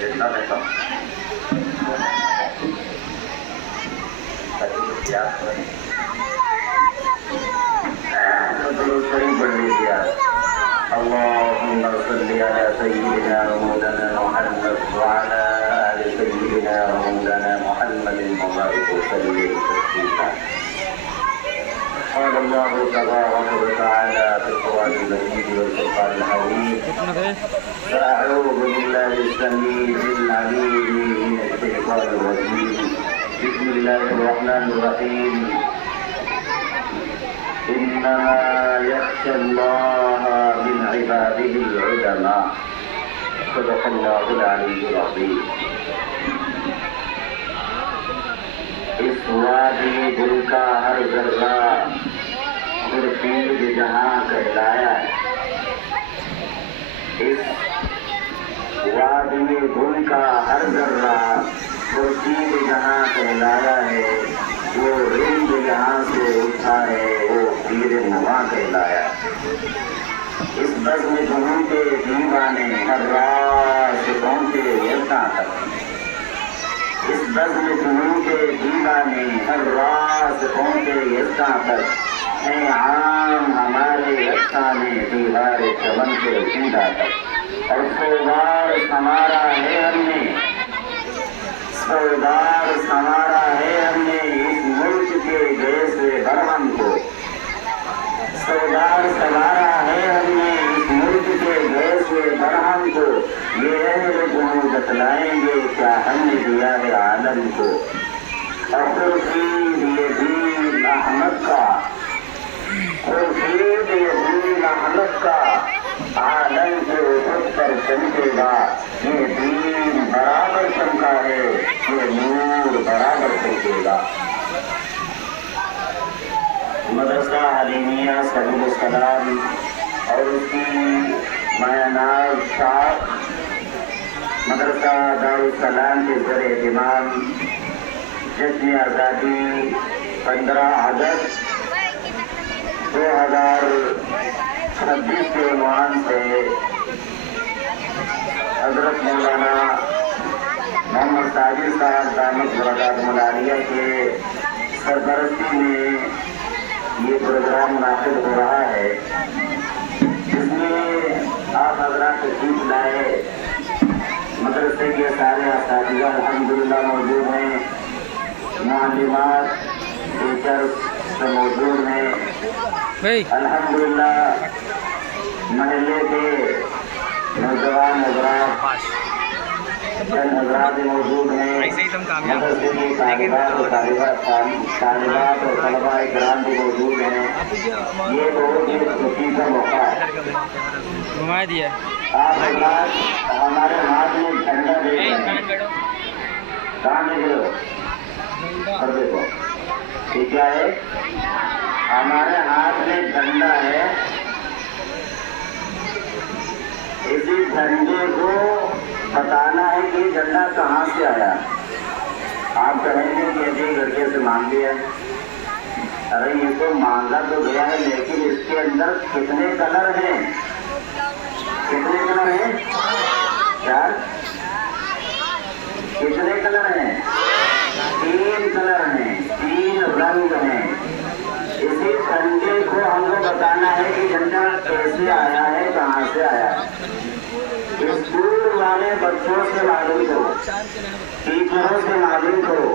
جتنا میں کم پڑھ لیجیے اللهم صل على سيدنا ومولانا محمد وعلى آل سيدنا ومولانا محمد وبارك وسلم تسليما. قال الله تبارك وتعالى في القرآن المجيد والفرقان الحميد أعوذ بالله السميع العليم من الشيطان الرجيم بسم الله الرحمن الرحيم إنما يخشى الله من عباده العلماء صدق الله العلي العظيم. اس وادی دل کا ہر ذرہ خورشید جہاں کہلایا ہے. اس وادی دل کا ہر ذرہ خورشید جہاں کہلایا ہے. وہ رنگ یہاں سے اٹھا ہے وہ پیر نوا کہلایا. اس بزم جہوں کے دیوانے ہر راز پہنچے یکاں تک. اس بزم جہوں کے دیوانے ہر راز پہنچے یکاں تک. ہے عام ہمارے افسانے دیوار چمن سے سیدھا تک. اور سودار ہمارا ہے ہم نے سودار سنوارا ہے ہم نے اس ملک کے گیس برہم کو. سودار سنوارا ہے ہم نے اس ملک کے گیس برہم کو. یہ اہل جہاں بتلائیں گے کیا ہم نے دیا ہے عالم کو. اور خورشید یہ دین احمد کا خورشید یہ دین احمد کا عالم کے اوپر پر چمکے گا. یہ دین برابر چمکا ہے یہ نور برابر چمکے گا. مدرسہ حلیمیہ سبیل السلام اور اس کی مایناز شاخ مدرسہ دارالسلام کے زیر اہتمام جشن آزادی 15 اگست 2026 کے عنوان سے حضرت مولانا محمد ساجد صاحب دامت برکاتہ العالیہ کے سرپرستی میں یہ پروگرام منعقد ہو رہا ہے. جس میں آپ حضرات تشریف لائے مدرسے کے سارے اساتذہ الحمدللہ موجود ہیں. معلمات ٹیچرس موجود ہیں. الحمدللہ محلے کے نوجوان حضرات چند حضرات موجود ہیں. مدرسے کی طالبات اور طلباء کرام بھی موجود ہیں. یہ بہت ہی خوشی کا موقع ہے. آپ حضرات ہمارے ہاتھ میں جھنڈا دے رہے ہیں. کہاں دے رہے ہو اور دیکھو یہ کیا ہے. ہمارے ہاتھ میں جھنڈا ہے. اسی جھنڈے کو بتانا ہے کہ یہ جھنڈا کہاں سے آیا. آپ کہیں گے کہ ابھی لڑکے سے مانگ لیا. ارے یہ تو مانگا تو گیا ہے لیکن اس کے اندر کتنے کلر ہیں. کتنے کلر ہیں؟ 4. کتنے کلر ہیں؟ 3 کلر ہیں. 3 رنگ ہیں. اسی جھنڈے کو ہم کو بتانا ہے کہ جھنڈا کیسے آیا ہے کہاں سے آیا ہے. اسکول والے بچوں سے معلوم کرو ٹیچروں سے معلوم کرو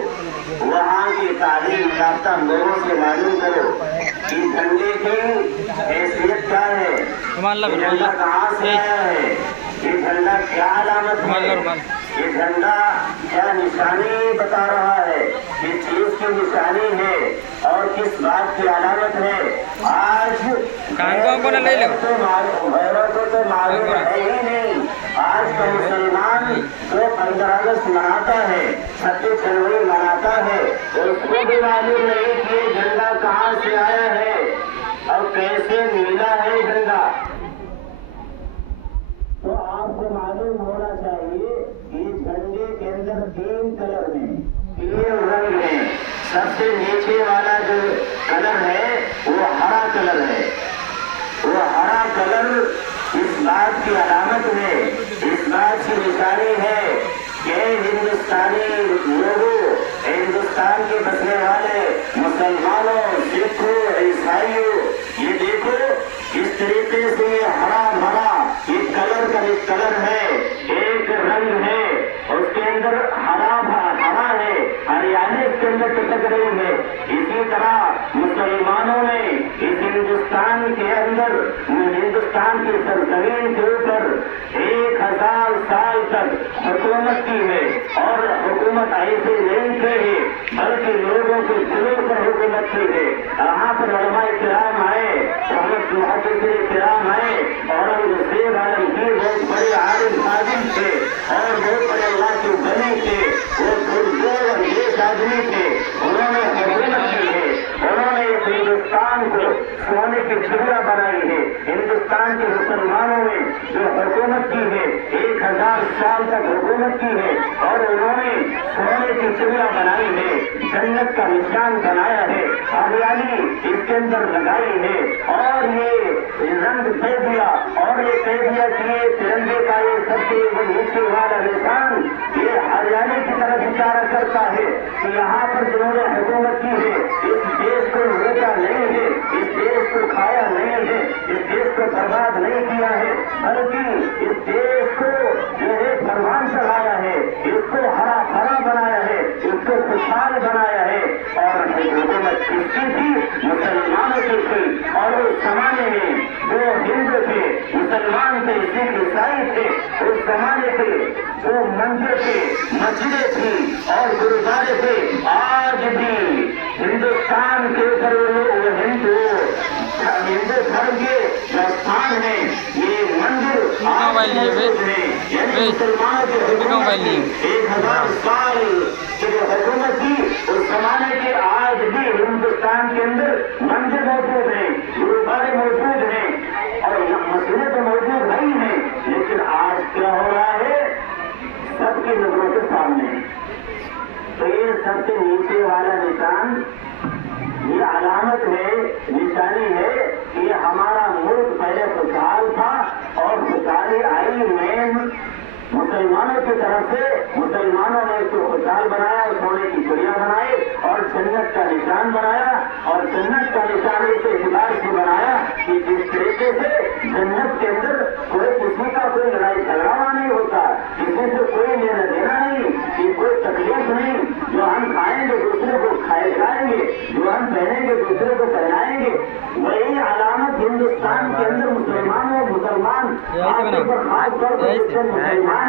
وہاں کی تعلیم یافتہ لوگوں سے معلوم کرو کہ جھنڈے کی حیثیت کیا ہے. یہ جھنڈا کہاں سے آیا ہے. یہ جھنڈا کیا علامت ہے. یہ جھنڈا کیا نشانی بتا رہا ہے. کس چیز کی نشانی ہے اور کس بات کی علامت ہے. آج تو معلوم ہے ہی نہیں. آج کا مسلمان جو 15 اگست مناتا ہے 26 جنوری مناتا ہے اس کو بھی معلوم نہیں کہ یہ جھنڈا کہاں سے آیا ہے اور کیسے ملا ہے جھنڈا. تو آپ کو معلوم ہونا چاہیے کہ جھنڈے کے اندر 3 کلر ہیں 3 رنگ ہیں. سب سے نیچے والا جو کلر ہے وہ ہرا کلر ہے. وہ ہرا کلر اس بات کی علامت ہے اس بات کی نشانی ہے हिंदुस्तानी लोगों, हिंदुस्तान के बसने वाले मुसलमानों, सिखों, ईसाइयों, ये देखो इस तरीके से हरा भरा ये कलर का एक कलर है, एक रंग है, उसके अंदर हरा है, हरियाली इसके अंदर टपक रही है। इसी तरह मुसलमानों ने इस हिंदुस्तान के अंदर, हिंदुस्तान की सरजमीन के ऊपर 1000 साल तक हुकूमत की है। और हुकूमत ऐसे नहीं की है, बल्कि लोगों के दिलों पर हुकूमत की है। यहाँ पर उलमाए किराम आए, मुहद्दिसीन किराम आए, औरंगजेब आलमगीर बहुत बड़े आलिम फाजिल थे और बहुत बड़े अल्लाह के वली थे, वो बुजुर्ग और नेक आदमी थे। उन्होंने हुकूमत की है, उन्होंने इस हिंदुस्तान को सोने की चिड़िया बनाई है। हिंदुस्तान के मुसलमानों ने जो हुकूमत की है, 1000 साल तक हुकूमत की है और उन्होंने सोने की चिड़िया बनाई है, जन्नत का निशान बनाया है, हरियाली इसके अंदर लगाई है और ये रंग दे दिया और ये कह दिया कि ये तिरंगे का ये सबसे नीचे वाला निशान ये हरियाली की तरफ इशारा करता है कि यहाँ पर जिन्होंने हुकूमत की है, इस देश को लूटा नहीं है, इस देश को खाया नहीं है, इस देश को बर्बाद नहीं किया है, बल्कि इस देश को जो है फरमान चलाया है, इसको हरा भरा बनाया है, इसको खुशहाल बनाया है। और हुकूमत किसकी थी? मुसलमानों की थी। और उस जमाने में जो हिंदू थे, मुसलमान थे, सिख ईसाई थे, उस जमाने के जो मंदिर थे, मस्जिदें थी और गुरुद्वारे थे, आज भी हिंदुस्तान के ऊपर हिंदू धर्म के जो स्थान है, ये मंदिर आज मौजूद है। यानी मुसलमानों के 1000 साल की जो हुकूमत थी, उस जमाने के आज भी हिंदुस्तान के अंदर मंदिर मौजूद है, गुरुद्वारे मौजूद हैं और मस्जिदें तो मौजूद नहीं है। लेकिन आज क्या हो रहा है? सबकी नजरों के सामने तो ये सबसे नीचे वाला निशान, ये अलामत है, निशानी है कि हमारा मुल्क पहले खुशहाल था और खुशहाली आई मेन मुसलमानों की तरफ से। मुसलमानों ने इसको खुशहाल बनाया, सोने की चिड़िया बनाई और जन्नत का निशान बनाया। और जन्नत का निशान इस एतबार से बनाया कि जिस तरीके से जन्नत के अंदर कोई किसी का कोई लड़ाई झगड़ा नहीं होता, किसी से कोई लेना देना नहीं, कि कोई तकलीफ नहीं, जो हम खाएंगे दूसरे को खाएंगे, जो हम पहनेंगे दूसरे को पहनाएंगे। वही अलामत हिंदुस्तान के अंदर मुसलमानों मुसलमान खास तौर पर मुसलमान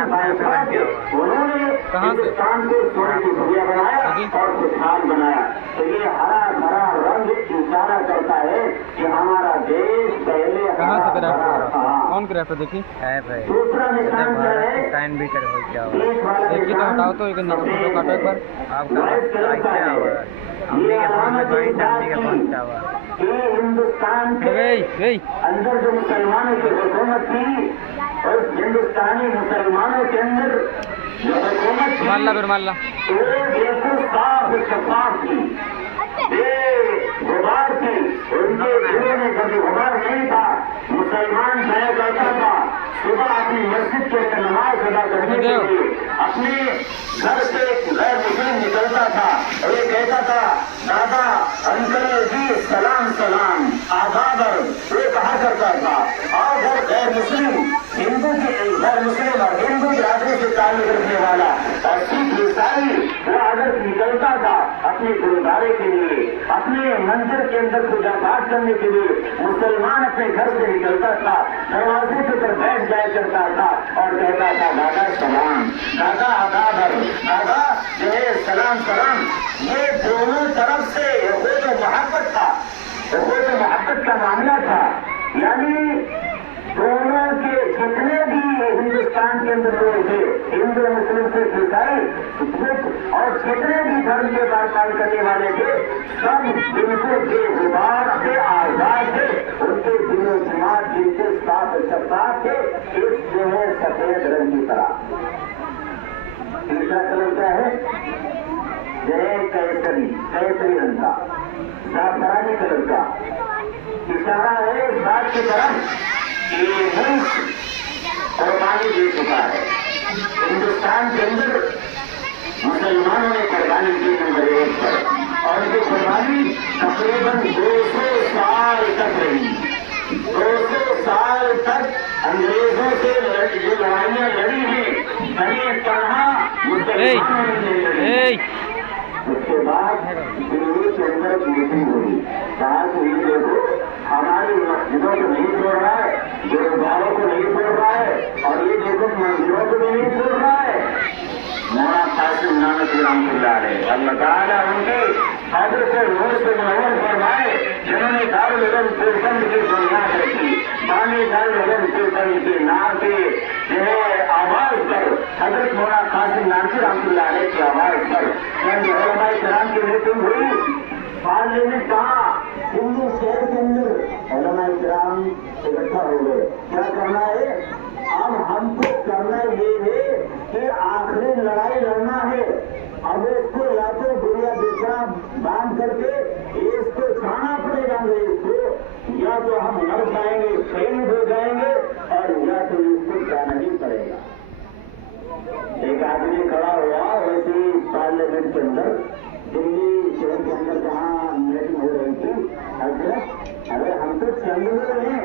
उन्होंने हिंदुस्तान को सोने की चिड़िया बनाया और खुशहाल बनाया। तो ये हरा भरा रंग इशारा करता है कि हमारा देश पहले कहाँ से हरा भरा था। कौन करे तो देखिए दूसरा निशान क्या है? साइन भी करे हो क्या देखिए तो हटाओ तो एक नीचे तो काटो एक बार ये अलामत कि हिंदुस्तान के अंदर जो मुसलमानों की हुकूमत थी, और हिंदुस्तानी मुसलमानों के अंदर जो हुकूमत थी वो बिल्कुल साफ शफाफ थी, बेगुबार थी। उनके दिलों में कभी गुबार नहीं था। मुसलमान जाया करता था सुबह अपनी मस्जिद के अंदर नमाज अदा करने के लिए, अपने घर से गैर मुस्लिम निकलता था और ये कहता था, दादा अंकल जी सलाम सलाम आदाब, ये कहा करता था। और गैर मुस्लिम हिंदू के गैर मुस्लिम और हिंदू बिरादरी से ताल्लुक रखने वाला और सिख ईसाई वो अगर निकलता था अपने गुरुद्वारे के लिए, अपने मंदिर के अंदर पूजा पाठ करने के लिए, मुसलमान अपने घर से निकलता था, दरवाजे के ऊपर बैठ जाया करता था और कहता था, दादा सलाम, दादा आदाब, दादा जो है सलाम सलाम। ये दोनों तरफ से वो जो मोहब्बत था, वो जो मोहब्बत का मामला था, यानी दोनों के जितने भी हिंदुस्तान के अंदर लोग थे, हिंदू मुस्लिम से ईसाई और जितने भी धर्म के पालन करने वाले थे, सब बिल्कुल बेगुबार थे, आजाद थे। उनके दिलो दिमाग जिनके साथ शफाफ थे, इस जो है सफेद रंग की तरह। तीसरा कलर क्या है? जय केसरी, केसरी रंग का, जाफरानी कलर का। इशारा है इस बात की तरफ कि मुल्क कुर्बानी दे चुका है। हिंदुस्तान के अंदर मुसलमानों ने कुर्बानी की नंबर 1 पर, और ये कुर्बानी तकरीबन 200 साल तक रही। 200 साल तक अंग्रेजों से जो लड़ाइयाँ लड़ी हैं, कहीं कहाँ मुसलमानों ने लड़ी। उसके बाद दिल्ली के अंदर मीटिंग हुई, कहा कि ये देखो हमारी मस्जिदों को नहीं छोड़ रहा है, गुरुद्वारों को नहीं छोड़ रहा है, और ये देखो मंदिरों को भी नहीं छोड़ रहा है। मौलाना कासिम नानवी रहमतुल्लाह अलैह, अल्लाह ताला उनके कब्र को नूर से मुनव्वर फरमाए, जिन्होंने दारुल उलूम देवबंद की बुनियाद रखी। बानी दारुल उलूम देवबंद के नाम के आवाज पर हजरत मौलाना कासिम नानवी रहमतुल्लाह अलैह की आवाज पर चंद उलमाए किराम की मीटिंग हुई। पार्ले ने कहा दिल्ली शहर के अंदर उलमाए किराम इकट्ठा हो गए, क्या करना है, अब हमको करना ये है कि आखिरी लड़ाई लड़ना है। अब इसको या तो गुड़िया बिछड़ा बांध करके इसको छाना पड़ेगा अंग्रेज को, या तो हम मर जाएंगे, शहीद हो जाएंगे, और या तो इसको जाना ही पड़ेगा। एक आदमी खड़ा हुआ वैसे पार्लियामेंट के अंदर, दिल्ली शहर के अंदर जहाँ मीटिंग हो रही थी, अरे हम तो चंद लोग हैं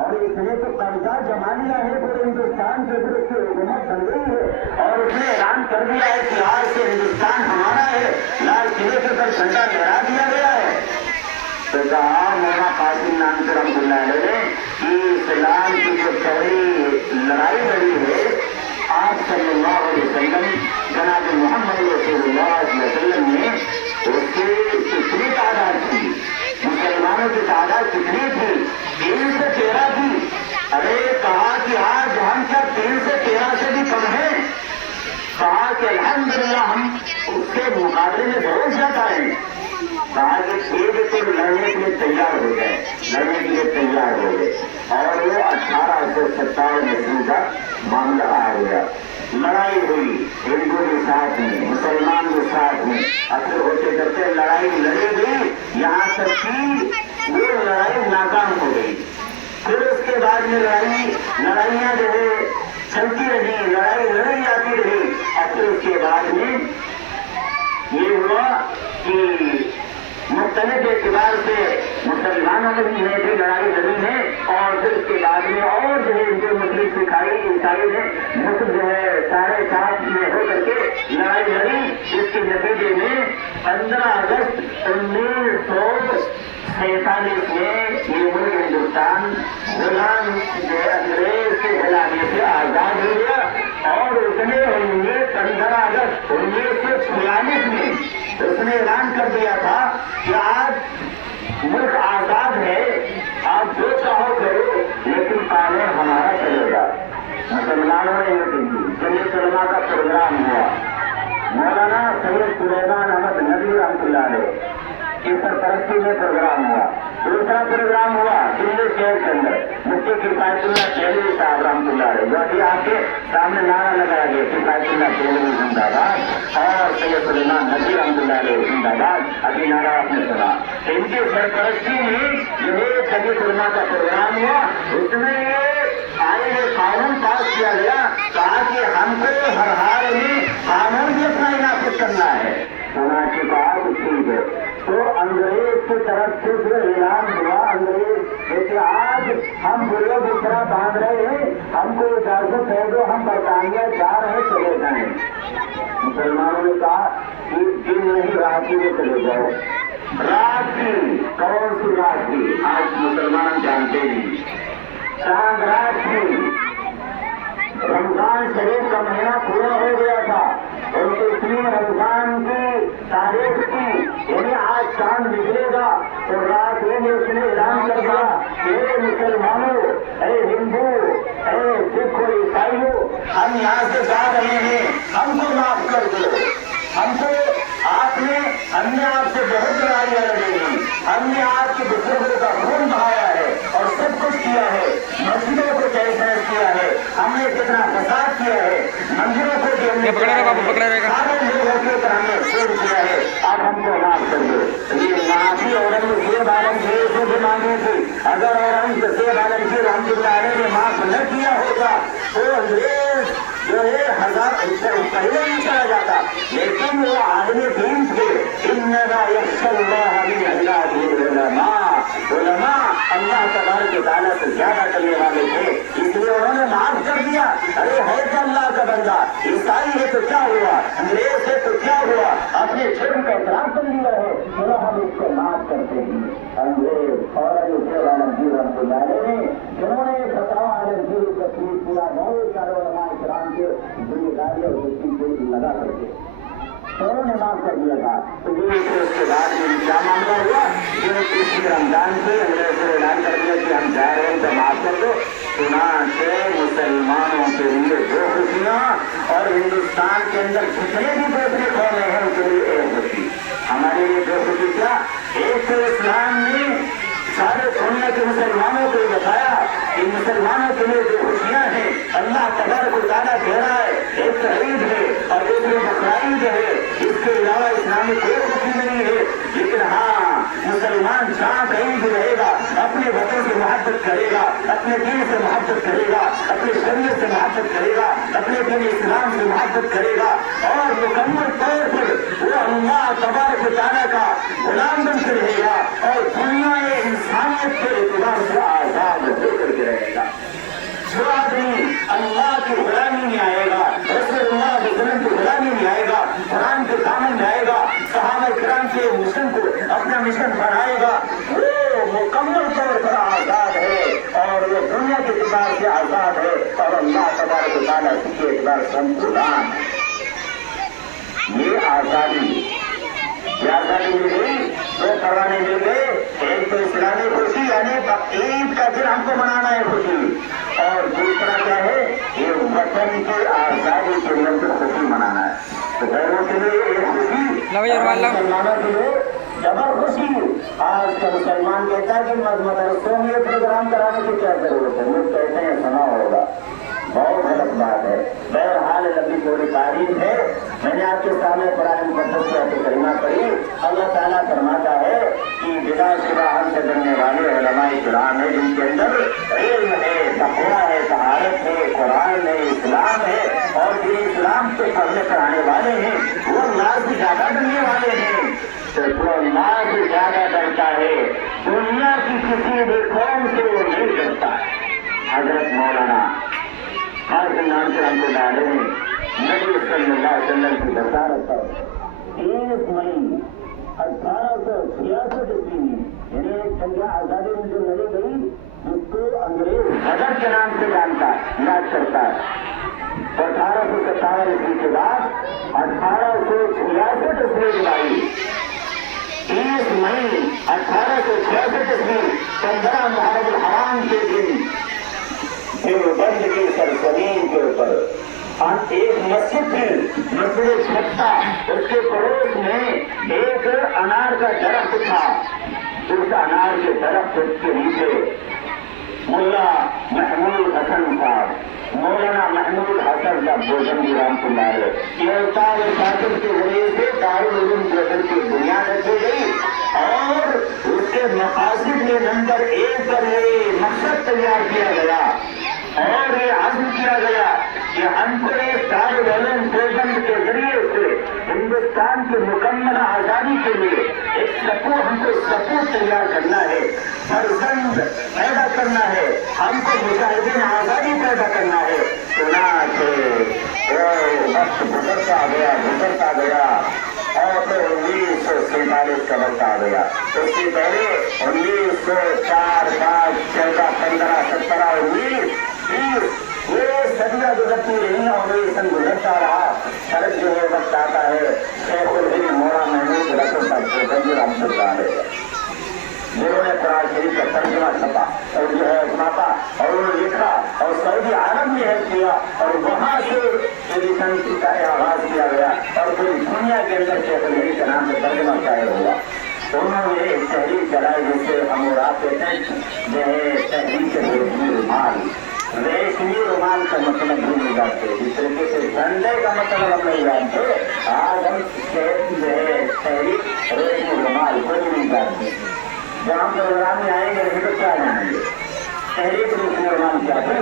और इसने तो कर्जा जमा लिया है पूरे हिंदुस्तान से, फिर उसकी हुकूमत बन गई है, और उसने ऐलान कर दिया है कि आज से हिंदुस्तान हमारा है, लाल किले के ऊपर झंडा लहरा दिया गया है। तो कहा मौलाना कासिम नानवी रहमतुल्लाह अलैह ने कि इस्लाम की जो पहली लड़ाई लड़ी है, आप सल्लल्लाहु अलैहि वसल्लम जनाब मोहम्मद रसूलुल्लाह सल्लल्लाहु अलैहि वसल्लम ने उसकी कितनी तादाद थी, मुसलमानों की तादाद कितनी थी, 3 से 13 थी। अरे कहा कि आज हम क्या 3 से 13 से भी कम है? कहा कि अल्हम्दुलिल्लाह हम उसके मुकाबले में बहुत ज्यादा है। कहा कि एक तो लड़ने के लिए तैयार हो गए, लड़ने के लिए तैयार हो गए, और वो 1857 ईस्वी का मामला आ गया। लड़ाई हुई हिंदू के साथ में, मुसलमान के साथ में, अक्सर होते करते लड़ाई लड़ी गई, यहाँ तक कि वो लड़ाई नाकाम हो गई। फिर उसके बाद में लड़ाइयाँ जो है चलती रही, लड़ाई लड़ी जाती रही, और फिर उसके बाद में ये हुआ कि मुख्तलिफ एतबार से मुसलमानों ने भी लड़ाई लड़ी है, और फिर उसके बाद में और जो है हिंदू मुस्लिम सिखाई ईसाई ने मुस्लिम जो है सारे साथ में हो करके लड़ाई लड़ी। इसके नतीजे में 15 अगस्त 1947 में ये मुल्क हिंदुस्तान गुलाम अंग्रेज के गुलामी से आजाद हो गया, और उसने 15 अगस्त 1946 में उसने ऐलान कर दिया था कि आज मुल्क आजाद है, आप जो चाहो करो, लेकिन कानून हमारा चलेगा। मुसलमानों ने जमीयत उलमा का प्रोग्राम हुआ, मौलाना सैयद सुलेमान अहमद नदवी रहमतुल्लाह अलैह की सरपरस्ती में प्रोग्राम हुआ। दूसरा प्रोग्राम हुआ दिल्ली शहर के अंदर, मुफ्ती किफायतुल्लाह देहलवी साहब रहमतुल्लाह अलैह, जो अभी आपके सामने नारा लगाया गया किफायतुल्लाह देहलवी जिंदाबाद और सैयद सुलेमान नदवी रहमतुल्लाह अलैह जिंदाबाद, अभी नारा आपने सुना। इनकी सरपरस्ती में जो है जमीयत उलमा का प्रोग्राम हुआ, उसमें आईन कानून पास किया गया, कहा कि हमको हर हाल में कानून भी अपना नाफिज करना है। उन्होंने कहा कि ठीक है, तो अंग्रेज की तरफ से जो ऐलान हुआ, अंग्रेज देखिए आज हम बुरे बिछड़ा बांध रहे हैं, हमको इजाजत है दो, हम बरतानिया जा रहे चले जाएं। मुसलमानों ने कहा कि दिन नहीं रात की में चले जाओ। रात की कौन सी रात थी आज मुसलमान जानते नहीं, चांद रात थी, रमजान शरीफ का महीना पूरा हो गया था, और इसलिए रमजान की तारीख की, यानी आज चांद निकलेगा, तो रात में उसने ऐलान कर दिया कि मुसलमानों, हिंदू, सिख और ईसाइयों, हम यहाँ से जा रहे हैं, हमको माफ कर दो। हमने आपसे बहुत लड़ाइयाँ लड़ी हैं, हमने आपके बुजुर्गों का खून बहाया है और सब कुछ किया है, मस्जिदों को तहस किया है, हमने कितना फसाद किया है, मंदिरों को सारे लोगों के ऊपर हमने खून किया है, अब हमको माफ कर दो। ये माफी औरंगजेब आलमगीर से भी मांगी थी, अगर औरंगजेब आलमगीर रहमतुल्लाह अलैह ने माफ न किया होगा तो अंग्रेज जो है 1000 पहले नहीं चला जाता, लेकिन वो आदमी दीन थे। इन्नमा यख्शल्लाह मिन इबादिहिल उलमा अल्लाह तबारक व तआला से ज्यादा करने वाले थे, इसलिए उन्होंने माफ कर दिया। अरे है तो अल्लाह का बंदा, ईसाई है तो क्या हुआ, अंग्रेज है तो क्या हुआ, अपने जुर्म का इकरार कर लिया है, चलो हम इसको माफ करते हैं। अंग्रेज और आलमगीर रहमतुल्लाह अलैह ने जिन्होंने फतवा आलमगीर की तस्वीर किया, बहुत सारे उलमा इकराम के जिम्मेदारी और उसकी लगा करके उन्होंने माफ कर दिया था। तो ये उसके बाद में क्या मामला हुआ, जो इसी रमजान से अंग्रेज ने ऐलान कर दिया कि हम जा रहे हैं तो माफ कर दो। चुनांचे मुसलमानों के लिए दो खुशियाँ और हिंदुस्तान के अंदर जितने भी दूसरे कौमें हैं उनके लिए एक खुशी। हमारे लिए दो खुशी क्या, एक तो इस्लाम ने सारे दुनिया के मुसलमानों को बताया कि मुसलमानों के लिए जो खुशियाँ हैं अल्लाह तबारक व तआला दे रहा है, एक तो ईद है और दूसरी बकरीद है। इसके अलावा इस्लामी कोई खुशी नहीं है। लेकिन हाँ, मुसलमान जहाँ कहीं भी रहेगा अपने वतन से मोहब्बत करेगा, अपने दीन से मोहब्बत करेगा, अपने शरीयत से मोहब्बत करेगा, अपने दीन इस्लाम से मोहब्बत करेगा और मुकम्मल तौर पर वो अल्लाह तबारक व तआला का गुलाम बन के रहेगा और दुनिया इंसानियत के एतबार से आजाद होकर के रहेगा। जो आदमी अल्लाह की गुलामी में आएगा, रसूलुल्लाह के जुल्म की गुलामी में आएगा, कुरान के दामन में आएगा, सहाबा किराम के मिशन को अपना मिशन बनाएगा, वो मुकम्मल तौर पर आजाद है और वो दुनिया के एतबार से आजाद है और अल्लाह तबारक व तआला के एतबार से हम गुलाम। ये आजादी मिल गई, दो परवाने मिल गए, एक तो इस्लामी खुशी यानी ईद का दिन हमको मनाना है खुशी, और दूसरा क्या है, ये वतन की आजादी के अंदर खुशी मनाना है। तो गैरों के लिए एक खुशी, मुसलमानों के लिए डबल खुशी। आज का मुसलमान कहता है कि मदरसों में प्रोग्राम कराने की क्या जरूरत है, लोग कहते हैं सुना होगा, बहुत गलत बात है। बहरहाल लंबी थोड़ी तारीफ है, मैंने आपके सामने कुरान मुक़द्दस की आयत करीमा पढ़ी। अल्लाह ताला फरमाता है कि बिला शुबा हमसे डरने वाले उलमाए किराम है, जिनके अंदर इल्म है, तक़वा है, तहारत है, कुरान है, इस्लाम है और जो इस्लाम को पढ़ने पढ़ाने वाले हैं वो अल्लाह से ज्यादा डरने वाले हैं। तो जो अल्लाह से ज्यादा डरता है दुनिया की किसी भी कौम से वो नहीं डरता। हजरत मौलाना नाम से हमको डाले हैं नबी सल्लल्लाहु अलैहि वसल्लम की बशारत पर 30 मई 1866 ईस्वी में यानी संख्या आजादी में जो लड़ी गई जिसको अंग्रेज गदर के नाम से जानता याद करता है। 1857 ईस्वी के बाद 1866 ईस्वी में आई 30 मई 1866 ईस्वी 15 मुहर्रम हराम के दिन बंद की सरजमीन के ऊपर एक मस्जिद थी, मस्जिद छत्ता, उसके पड़ोस में एक अनार का दरख्त था। उस अनार के दरख्त के नीचे मुल्ला महमूद हसन साहब, मौलाना महमूद हसन साहब गोजंगी रामकुल्ला शासन के जरिए से दारुल उलूम देवबंद की बुनियाद रखी गई और उसके मकासद में नंबर 1 पर ये मकसद तैयार किया गया और ये आज़म किया गया कि हमको इस दारुल उलूम देवबंद के जरिए से हिंदुस्तान की मुकम्मल आजादी के लिए एक हमको सपूत तैयार करना है, फर्जंद पैदा करना है, हमको मुजाहिदीन आजादी पैदा करना है। वक्त गुजरता गया और फिर 1947 का वक्त आ गया। उससे पहले 1904, 5, 14, 15, 17, 19, 20 ये सदियां गुजरती रही और ये सन गुजरता रहा। फर्क जो है वक्त आता है शेखुल हिंद मौला महमूद रसूल साहब जिन्होंने कुरान शरीफ का तर्जुमा छपा और जो है छापा और उन्होंने लिखा और सऊदी अरब में है किया और वहां से एडिशन का आगाज किया गया और पूरी दुनिया के अंदर शेखुल हिंद के नाम से तर्जुमा शायर हुआ। उन्होंने एक तहरीक चलाई जिससे हम और आप कहते हैं जो है तहरीक रेशमी रुमाल। रेशमी रुमाल का मतलब भूल जाते, जिस तरीके से झंडे का मतलब हम नहीं जानते, आज हम जो है तहरीक रेशमी रुमाल को नहीं जानते। जहाँ प्रोग्राम में आएंगे नहीं तो क्या जानेंगे तहरीक मुसलमान क्या है।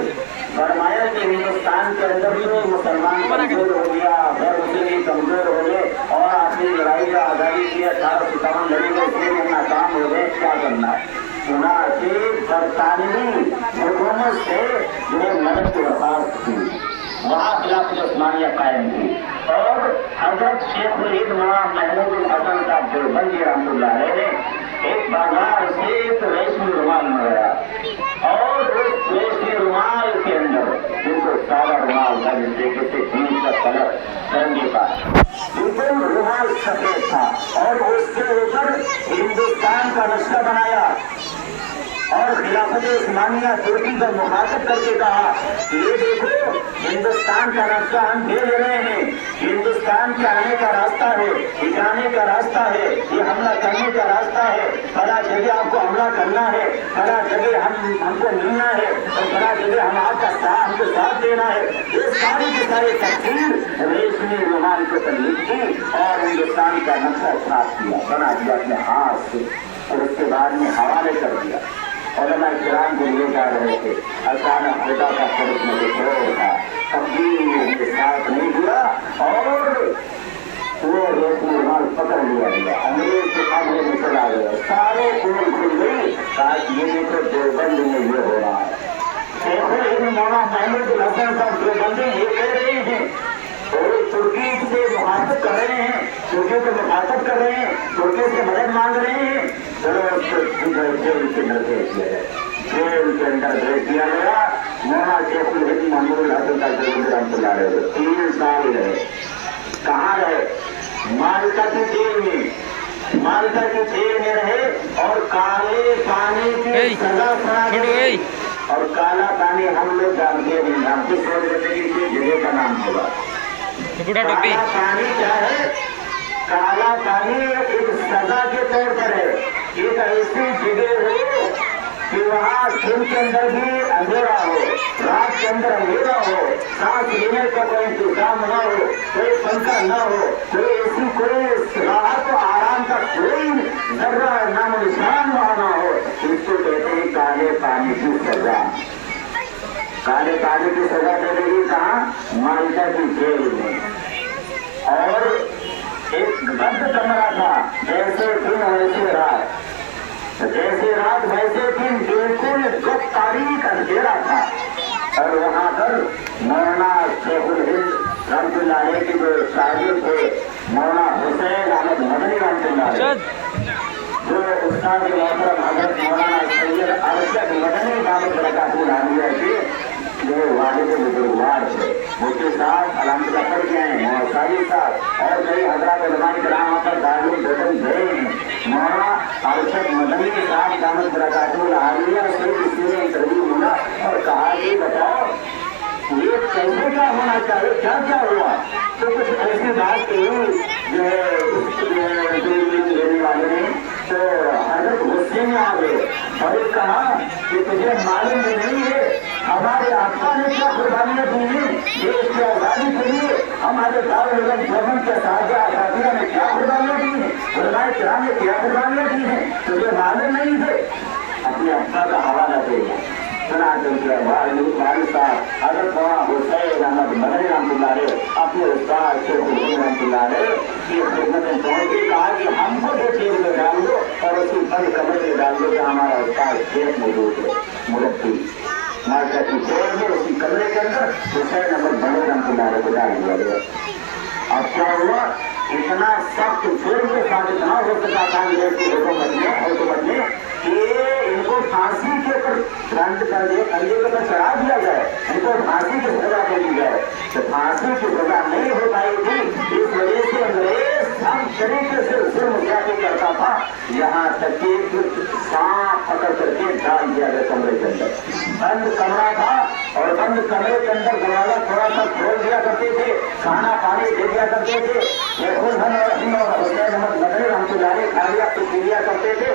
फरमाया कि हिंदुस्तान के अंदर जो मुसलमान कमजोर हो गया, गैर मुस्लिम कमजोर हो गए और चुनाचे बरतानवी हुकूमत से जो मदद की दरख्वास्त की, वहाँ खिलाफत उस्मानिया कायम की और हजरत शेख मुरीद मौलाना महमूद हसन साहब देवबंदी रहमतुल्लाह अलैह ने एक बाजार से एक रेशमी रुमाल मंगाया और उस रेशमी रुमाल के अंदर बिल्कुल सादा रुमाल था, जिससे किसी चीज का कलर रंगे का बिल्कुल रुमाल सफेद था और उसके ऊपर हिंदुस्तान का नक्शा बनाया और खिलाफत उस्मानिया तुर्की को मुखातिब करके कहा, ये देखो हिंदुस्तान का रास्ता हम दे रहे हैं, हिंदुस्तान के आने का रास्ता है, जाने का रास्ता है, ये हमला करने का रास्ता है, बड़ा जगह आपको हमला करना है, बड़ा जगह हमको मिलना है और बड़ा जगह हमको साथ देना है। ये सारी की सारी तस्वीर रेशमी रुमाल को तकलीफ की और हिंदुस्तान का नक्शा छाप दिया, बना दिया अपने हाथ से और उसके बाद में हवाले कर दिया। उलमा किराम को लिए जा रहे थे, अचानक खुदा का फर्क में जोर था, तब्दील के साथ नहीं दिया और वो रेशमी रुमाल पकड़ लिया गया, अंग्रेज के कमरे में चला गया, सारे पोल खुल गई। आज ये देखो देवबंद में ये हो रहा है। शेखुल हिंद मौलाना महमूद हसन साहब देवबंदी ये कह रहे हैं और तुर्की से मुखातिब कर रहे हैं, तुर्की को मुखातिब कर रहे हैं, तुर्की से मदद मांग रहे हैं। चलो जेल के अंदर भेज दिया गया, जेल के अंदर भेज दिया गया। मौलाना शेखुल हिंद महमूद हसन साहब देवबंदी रहमतुल्लाह अलैह 3 साल रहे। कहाँ रहे? मालका की जेल में, मालका की जेल में रहे और काले पानी की सजा सुना गई। और काला पानी हम लोग जानते नहीं, हम तो सोच रहे थे कि इस जगह का नाम होगा। काला पानी क्या है? काला पानी एक सजा के तौर पर है, एक ऐसी जगह हो कि वहाँ दिन के अंदर भी अंधेरा हो, रात के अंदर अंधेरा हो, सांस लेने का कोई इंतजाम न हो, कोई पंखा न हो, कोई ऐसी कोई राहत आराम का कोई जर्रा नाम निशान वहाँ न हो। इसको कहते हैं काले पानी की सजा। काले पानी की सजा दे देगी कहाँ? मालका की जेल में। और एक बंद कमरा था, जैसे दिन वैसे रात, जैसे रात वैसे दिन, बिल्कुल गुप्त तारीख अंधेरा था। और वहाँ पर मौलाना शेखुल हिंद रहमतुल्लाह अलैह के जो शागिर्द थे मौलाना हुसैन अहमद मदनी रहमतुल्लाह अलैह, जो उस्ताद मोहतरम हजरत मौलाना सैयद अरशद मदनी दामद बरकातुहु आलिया के जो वालिद बुजुर्गवार थे, मुझके साथ अलहमदुलिल्लाह पढ़ गए हैं, मौसाली साहब और कई हजरत उलमा किराम पर दारुल बेतन गए हैं। मौलाना अरशद मदनी के साथ दामद बरकातुहु आलिया से किसी ने इंटरव्यू मिला और कहा कि बताओ ये कैसे क्या होना चाहिए, क्या क्या हुआ? तो कुछ ऐसी बात कही जो लेने वाले ने, तो हजरत गुस्से में आ गए और कहा कि तुझे मालूम नहीं है हमारे आका ने क्या कुर्बानियां दी हैं देश की आजादी के लिए, हमारे दारुल उलूम देवबंद के साथिया असातिज़ा ने क्या कुर्बानियां दी हैं, उलमाए किराम ने क्या कुर्बानियां दी हैं, तुझे मालूम नहीं है? अपने अब्बा का हवाला देगा सुना देंगे वाली साहब हजरत मौलाना हुसैन अहमद मदनी रहमतुल्लाह अलैह अपने उस्ताद शेखुल हिंद रहमतुल्लाह अलैह की खिदमत में पहुंच के कहा कि हमको जो जेल में डाल दो और उसी बंद कमरे में डाल दो जहाँ हमारा उस्ताद शेख मौजूद है, मुरब्बी मार्का की जेल में उसी कमरे के अंदर हुसैन अहमद मदनी रहमतुल्लाह अलैह को डाल दिया गया। अब क्या हुआ? इतना सख्त जुर्म के साथ इतना हो सका कांग्रेस की हुकूमत ने कि इनको फांसी के ऊपर दंड कर दिए, कंधे के ऊपर चढ़ा दिया जाए, इनको फांसी की सजा दे दी जाए। तो फांसी की सजा नहीं हो पाई थी, इस वजह से अंग्रेज हर तरीके से जुर्म ज्यादा करता था, यहाँ तक कि सांप पकड़ करके डाल दिया गया कमरे के अंदर। बंद कमरा था और बंद कमरे के अंदर दरवाजा थोड़ा सा खोल दिया करते थे, खाना पानी दे दिया करते थे, हुसैन अहमद मदनी रहमतुल्लाह अलैह खा लिया तो पी लिया करते थे।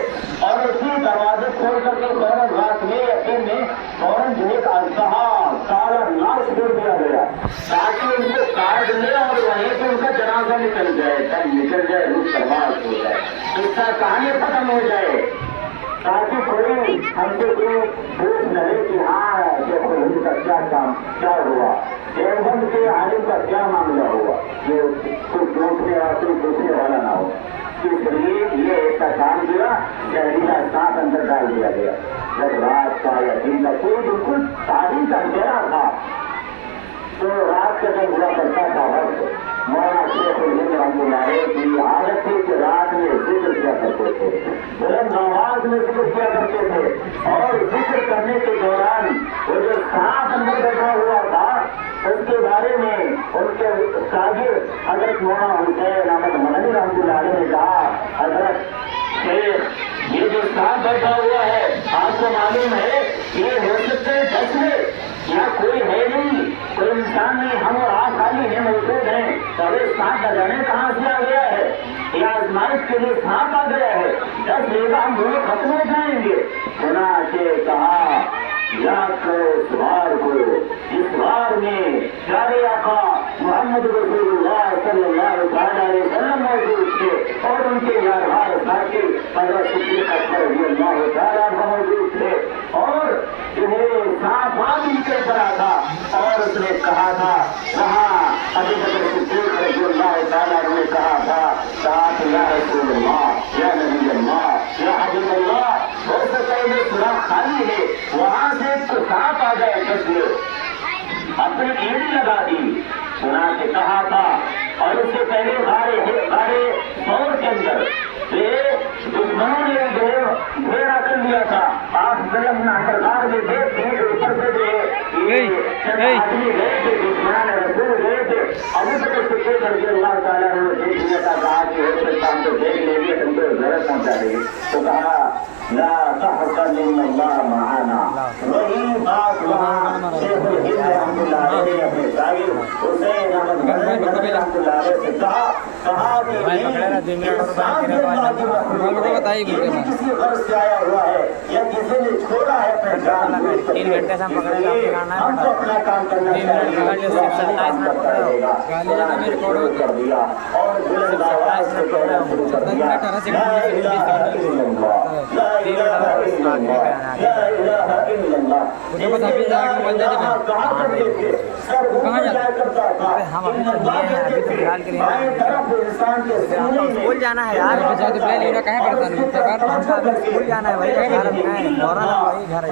और उसी दरवाजे खोल करके फौरन रात में यकीन में फौरन जो एक अजहा काला नाश छोड़ दिया गया ताकि उनको काट ले और वहीं से उनका जनाजा निकल जाए, तब निकल जाए रूप सरवार हो जाए, इसका कहानी खत्म हो जाए, ताकि कोई हमसे कोई पूछ नहीं कि हाँ शेखुल हिंद का क्या काम क्या हुआ, देवबंद के आलिम का क्या मामला हुआ, ये कोई पूछने वाला ना हो। इसलिए ये ऐसा काम किया, जहरीला सांप अंदर डाल दिया गया। जब रात का या दिन का कोई बिल्कुल तारीख अंधेरा था, तो रात का जब हुआ करता था वक्त, मौलाना शेख रहमतुल्लाह की आदत थी कि रात में जिक्र किया करते थे, बुलंद आवाज में जिक्र किया करते थे। और जिक्र करने के दौरान वो जो सांप अंदर बैठा हुआ था, उसके बारे में उनके शागिर्द हजरत मौलाना हुसैन अहमद मदनी रहमतुल्लाह ने कहा, हजरत शेख ये जो सांप बैठा हुआ है, आपको मालूम है ये हो सकते हैं 10 में, यहाँ कोई है नहीं, कोई इंसान नहीं, हम और आप खाली हैं, मौजूद हैं, तभी सांप न जाने कहाँ से आ गया है, या आजमाइश के लिए सांप आ गया है, 10 लेगा हम दोनों खत्म हो जाएंगे। चुनाचे कहा याद करो इस बार को, इस बार में प्यारे आका मोहम्मद रसूलुल्लाह सल्लल्लाहु अलैहि वसल्लम मौजूद थे और उनके यारहार साथी हज़रत सिद्दीक़ अकबर रज़ियल्लाहु तआला अन्हु मौजूद थे। और इन्हें सांप उनके पड़ा था और उसने कहा था, वहाँ अबू बकर सिद्दीक़ रज़ियल्लाहु तआला अन्हु ने कहा था, या रसूलल्लाह या नबी अल्लाह या हबीबल्लाह, हो सकता है ये सुराख खाली है, वहाँ से सांप आ गए, कसले अपनी एड़ी लगा दी। सुना के कहा था, और उससे पहले सारे दौर के अंदर दुश्मनों ने घेरा कर लिया था। आप सरकार में देख ऊपर से आदमी गए थे, दुश्मन रसूल गए थे, अभी तक सिक्के करके अल्लाह ताला ने देख लिया था, कहा कि हो सकता हम तो देख लेंगे, तुमको जरूरत पहुंचा देंगे, तो कहा ला तहज़न इन्नल्लाह मआना। वही बात वहाँ शेखुल हिंद रहमतुल्लाह अलैहि ने अपने शागिर्द हुसैन अहमद मदनी रहमतुल्लाह अलैहि से कहा कि किसी गर्ज से आया हुआ है या किसी ने छोड़ा है अपने जान, 3 घंटे से हम हमको अपना काम करना चाहिए, कर दिया और बुलंद आवाज से कहना शुरू कर दिया, ला इलाहा इल्लल्लाह, ला इलाहा इल्लल्लाह, ला इलाहा इल्लल्लाह। कहाँ करते थे, सर ऊपर जाया करता था, इल्लल्लाह कहते थे, बाएं तरफ इंसान के सीने में स्कूल जाना है यार, कहाँ पड़ता है, स्कूल जाना है, वही घर है, फौरन वही घर है,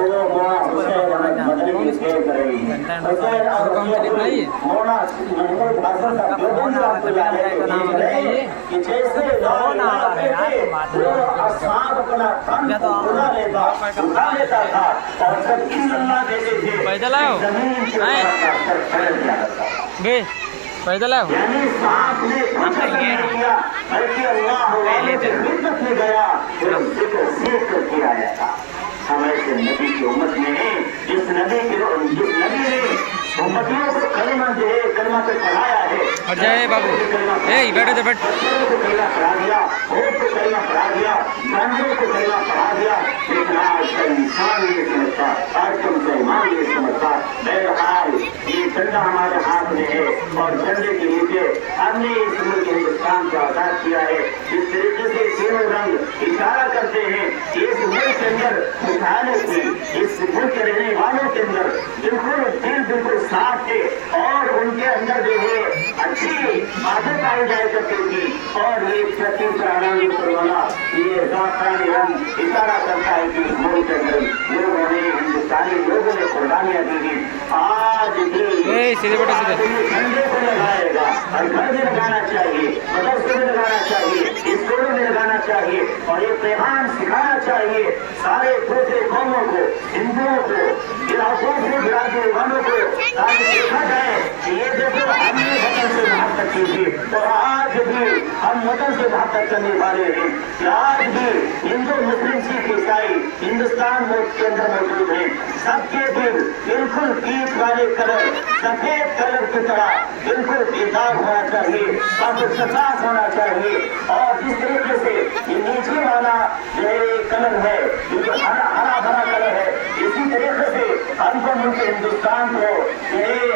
पैदल आओ गए, पैदल आओ हमारे नबी की उम्मत में है, जिस नबी ने उम्मतियों को कलमा जो है कलमा पे पढ़ाया है, और जय बाबू बैठो तो बैठ, कलमा पढ़ा दिया, होठ को कलमा पढ़ा दिया, जानवरों को कलमा पढ़ा दिया, लेकिन आज का इंसान ये समझता, आज का मुसलमान ये समझता, बहरहाल ये झंडा हमारे हाथ में है और झंडे के नीचे हमने इस मुल्क हिंदुस्तान को आजाद किया है। इस तरीके से तीनों रंग इशारा करते हैं कि इस मुल्क के अंदर खुशहाली थी, इस मुल्क के रहने वालों के अंदर बिल्कुल साफ थे और उनके अंदर जो है अच्छी आदत पाई जाया करती थी। और ये वाला ये जाफरानी रंग इशारा करता है कि इस मुल्क के अंदर लोगों ने, हिंदुस्तानी लोगों ने कुर्बानियां दी थी। आज भी झंडे को लगाएगा और घर में लगाना चाहिए, मदरसे में लगाना चाहिए, स्कूलों में लगाना चाहिए और ये पैगाम सिखाना चाहिए सारे दूसरे कौमों को, हिंदुओं को, इलाकों से बिरादरी वालों को, ताकि देखा जाए कि ये देखो हमने वतन से मोहब्बत की थी और आज भी हम वतन से मोहब्बत करने वाले हैं। आज भी हिंदू, मुस्लिम, सिख, ईसाई हिंदुस्तान के अंदर मौजूद हैं, सबके दिल बिल्कुल ईद वाले कलर, सफेद कलर की तरह बिल्कुल बेदाग होना चाहिए, काफी सफाफ होना चाहिए। और जिस तरीके से ये नीचे वाला जो कलर है, जो हरा भरा कलर है, इसी तरीके से हमको मुल्क हिंदुस्तान को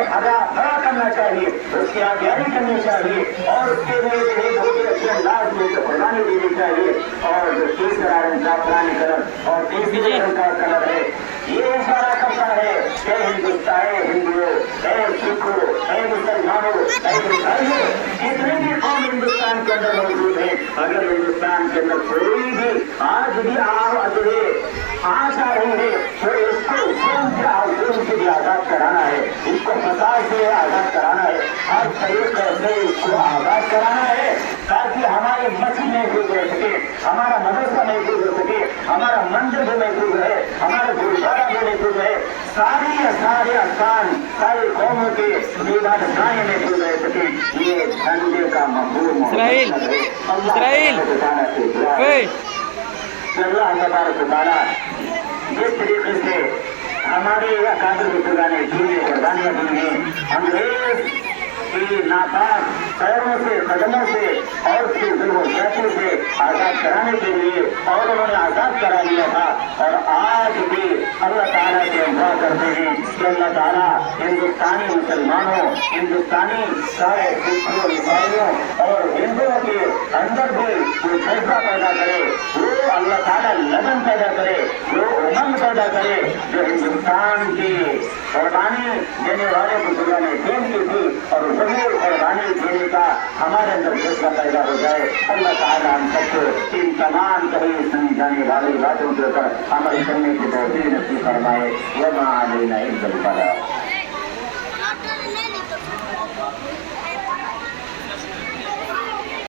हरा भरा करना चाहिए, उसकी आज्ञानी करनी चाहिए और उसके लिए बहुत ही अच्छे अंदाज में कुर्बानी देनी चाहिए। और जो तीसरा रंग का पुरानी कलर और तीसरे रंग का कलर है, ये इशारा करता है कि हिंदुस्तान, हिंदुओं, सिखों, मुसलमानों, ईसाइयों, जितने भी कौम हिंदुस्तान के अंदर मौजूद है, अगर हिंदुस्तान के अंदर कोई भी आज भी आशा रही है तो इसको खून से भी आजाद कराना है, इसको फसाद से आजाद कराना है, हर तरीके से इसको आजाद कराना है ताकि हमारे मस्जिद महफूज रह सके, हमारा मदरसा महफूज रह सके, हमारा मंदिर भी महफूज रहे, हमारा गुरुद्वारा भी महफूज रहे, सारे स्थान सारी कौमों के इबादतगाहें महफूज रह सके। ये झंडे का मफहूम इस्राइल अल्लाह तबारक व तआला जिस तरीके से हमारे अकादर बुजुर्गाने दीन कुर्बानियां दी हैं, अंग्रेज की नापाक पैरों से कदमों से और उसकी जुल्म से आजाद कराने के लिए और उन्होंने आजाद करा लिया था। और आज भी अल्लाह ताला से दुआ करते हैं कि अल्लाह ताला हिंदुस्तानी मुसलमानों, हिंदुस्तानी सारे सिखों, ईसाइयों और हिंदुओं के अंदर भी जो जज्बा पैदा करे, वो अल्लाह ताला लगन पैदा करे, वो उमंग पैदा करे जो हिंदुस्तान की कुर्बानी देने वाले बुजुर्गों ने दीन की थी और वही कुर्बानी देने का हमारे अंदर जज्बा पैदा हो जाए। अल्लाह ताला हम सबको इन तमाम कहीं सुनी जाने वाली बातों के ऊपर अमल करने की तौफीक नसीब फरमाए। वमा अलैना इल्लल बलाग।